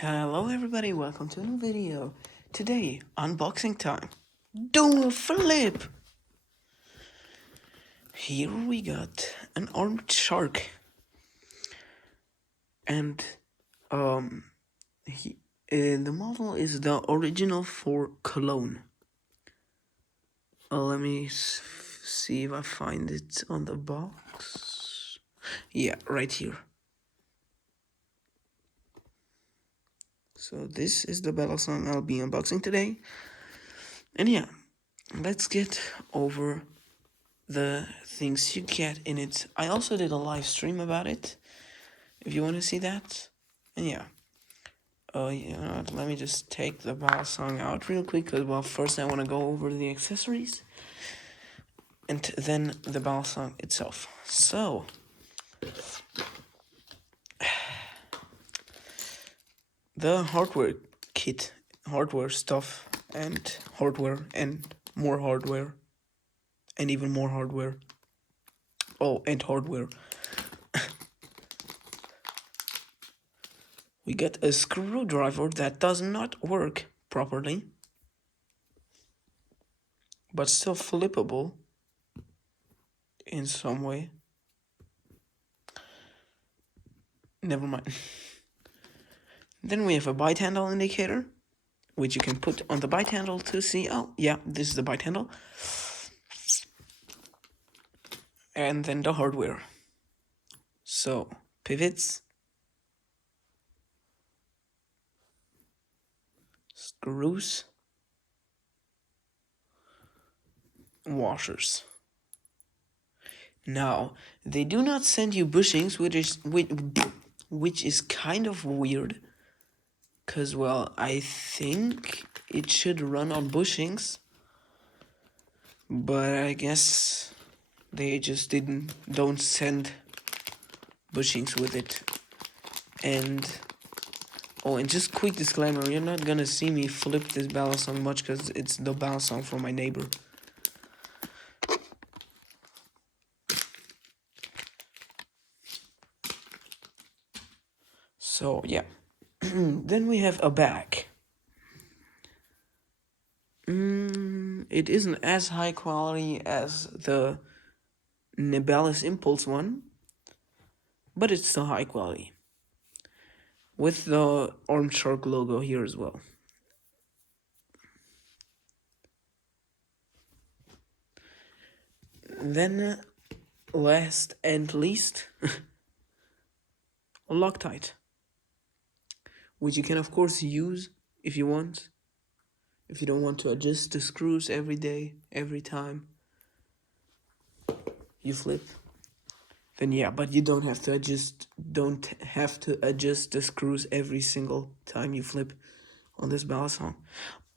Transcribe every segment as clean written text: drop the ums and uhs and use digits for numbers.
Hello everybody, welcome to a new video. Today, unboxing time. Do a flip! Here we got an armed shark. And, the model is the original for Cologne. Let me see if I find it on the box. Yeah, right here. So this is the balisong I'll be unboxing today. And yeah, let's get over the things you get in it. I also did a live stream about it, if you want to see that. And yeah. You know what, let me just take the balisong out real quick, because, well, first I want to go over the accessories, and then the balisong itself. So, the hardware kit, hardware stuff, and hardware, and more hardware, and even more hardware. Oh, and hardware. We get a screwdriver that does not work properly, but still flippable in some way. Never mind. Then we have a bite handle indicator, which you can put on the bite handle to see, oh yeah, this is the bite handle. And then the hardware. So, pivots, screws, washers. Now, they do not send you bushings, which is kind of weird, because, well, I think it should run on bushings, but I guess they just don't send bushings with it. And just quick disclaimer, you're not gonna see me flip this balisong much, because it's the balisong from my neighbor. So yeah. Then we have a bag. It isn't as high quality as the Nibalis Impulse one, but it's still high quality, with the Armed Shark logo here as well. Then, last and least, Loctite, which you can of course use if you want, if you don't want to adjust the screws every day, every time you flip. Then yeah, but you don't have to adjust the screws every single time you flip on this balisong,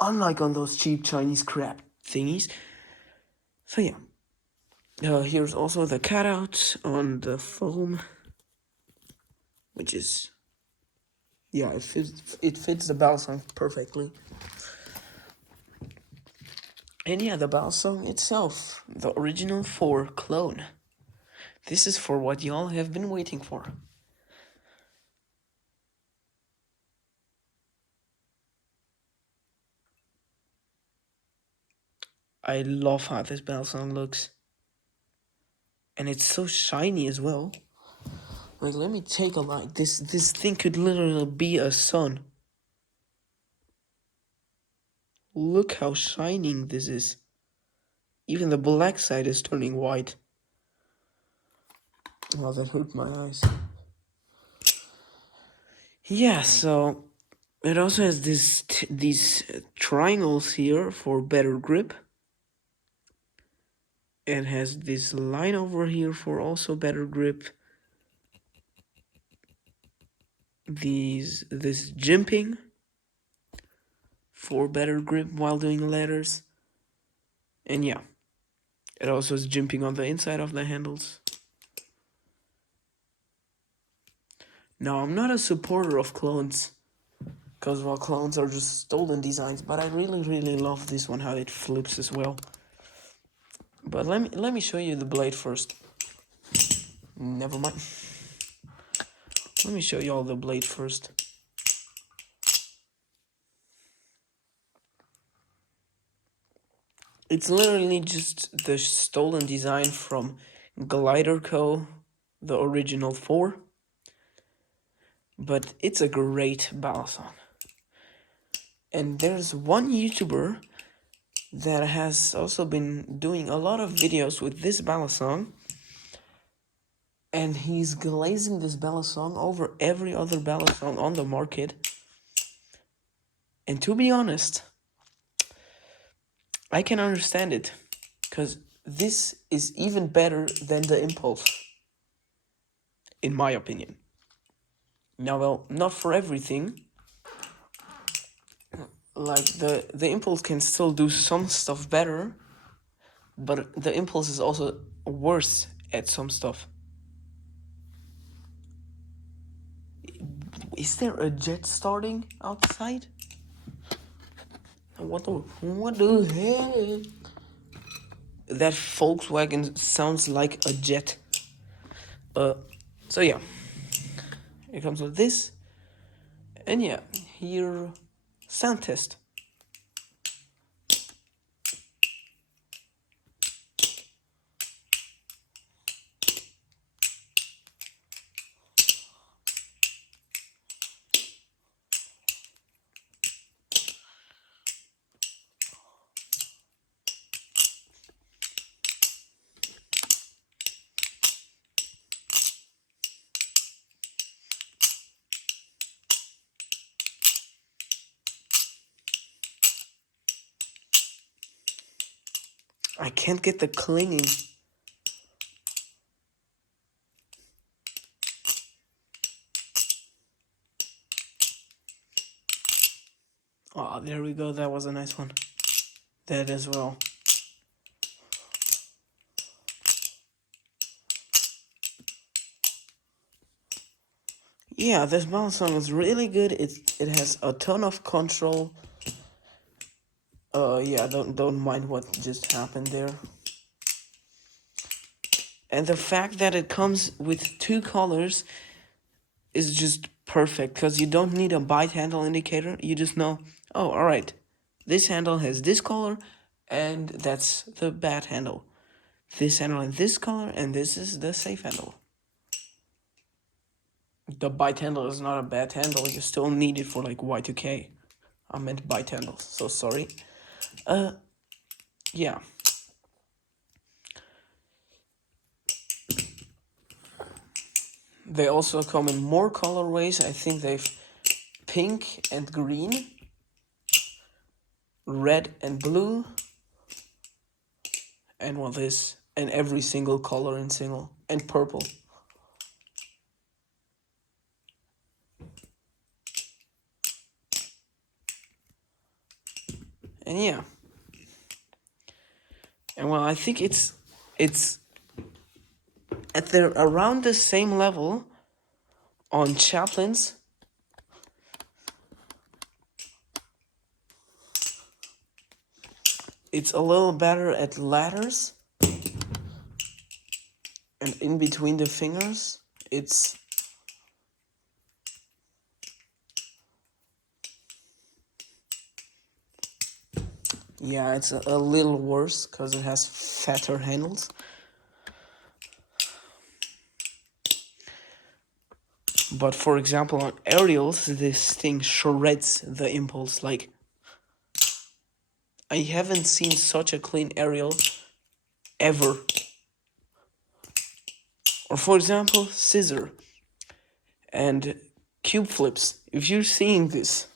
unlike on those cheap Chinese crap thingies. So yeah, here's also the cutout on the foam, which is, yeah, it fits the balisong perfectly. And yeah, the balisong itself, the original for Clone. This is for what y'all have been waiting for. I love how this balisong looks. And it's so shiny as well. Like, let me take a look. This thing could literally be a sun. Look how shining this is. Even the black side is turning white. Wow, that hurt my eyes. Yeah, so it also has these triangles here for better grip. It has this line over here for also better grip. This jimping for better grip while doing ladders. And yeah, it also is jimping on the inside of the handles. Now, I'm not a supporter of clones, because, well, clones are just stolen designs, but I really, really love this one, how it flips as well. But let me show you the blade first. Never mind. Let me show you all the blade first. It's literally just the stolen design from Glidr Co., the original 4. But it's a great balisong. And there's one YouTuber that has also been doing a lot of videos with this balisong. And he's glazing this balisong over every other balisong on the market. And to be honest, I can understand it. Because this is even better than the Impulse, in my opinion. Now, well, not for everything. Like, the Impulse can still do some stuff better, but the Impulse is also worse at some stuff. Is there a jet starting outside? What the hell? That Volkswagen sounds like a jet. So yeah, it comes with this, and yeah, here, sound test. I can't get the clinging. Oh, there we go. That was a nice one. That as well. Yeah, this balisong is really good. It has a ton of control. Yeah, don't mind what just happened there. And the fact that it comes with 2 colors is just perfect, because you don't need a bite handle indicator. You just know, oh, alright, this handle has this color, and that's the bad handle. This handle in this color, and this is the safe handle. The bite handle is not a bad handle, you still need it for like Y2K. I meant bite handles, so sorry. Yeah. They also come in more colorways. I think they've pink and green, red and blue, and well, this, and every single color in single, and purple. And yeah. And well, I think it's at around the same level on Chaplin's. It's a little better at ladders, and in between the fingers, it's yeah, it's a little worse because it has fatter handles. But for example, on aerials, this thing shreds the Impulse. Like, I haven't seen such a clean aerial ever. Or for example, scissor and cube flips. If you're seeing this,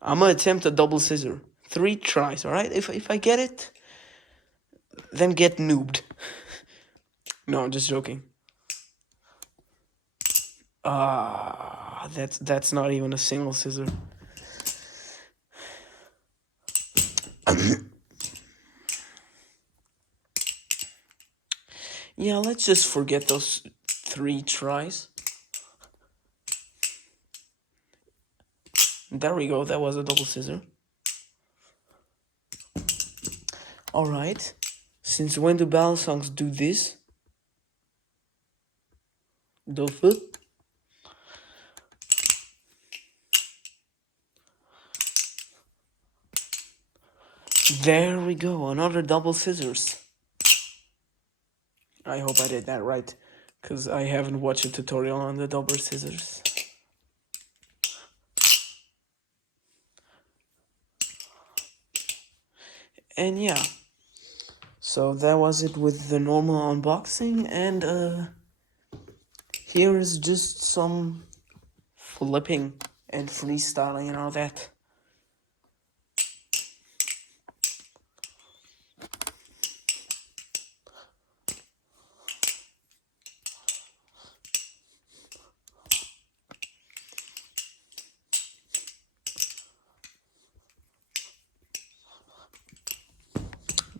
I'm gonna attempt a double scissor. 3 tries, alright? If I get it, then get noobed. No, I'm just joking. That's not even a single scissor. Yeah, let's just forget those 3 tries. There we go, that was a double scissor. Alright, since when do balisongs do this? The fuck? There we go, another double scissors. I hope I did that right, because I haven't watched a tutorial on the double scissors. And yeah, so that was it with the normal unboxing, and here is just some flipping and freestyling and all that.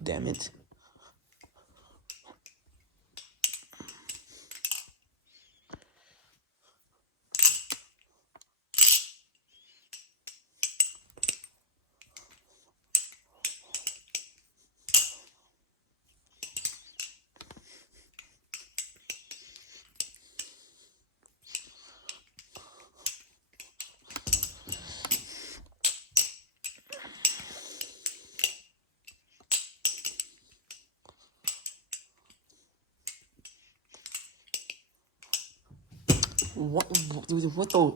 Damn it. What the?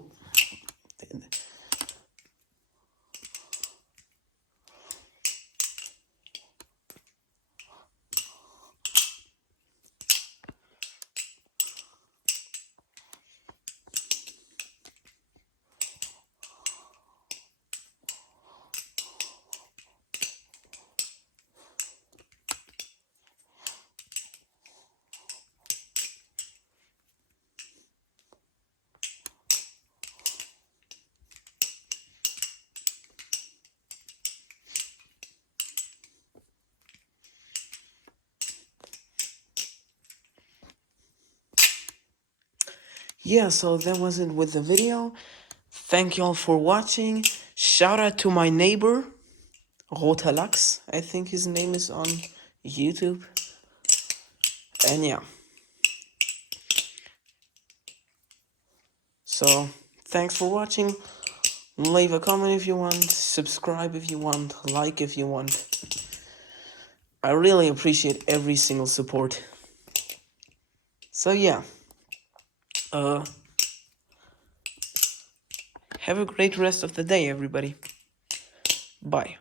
Yeah, so that was it with the video. Thank you all for watching. Shout out to my neighbor, Rotalax, I think his name is on YouTube. And yeah. So, thanks for watching. Leave a comment if you want, subscribe if you want, like if you want. I really appreciate every single support. So yeah. Have a great rest of the day, everybody. Bye.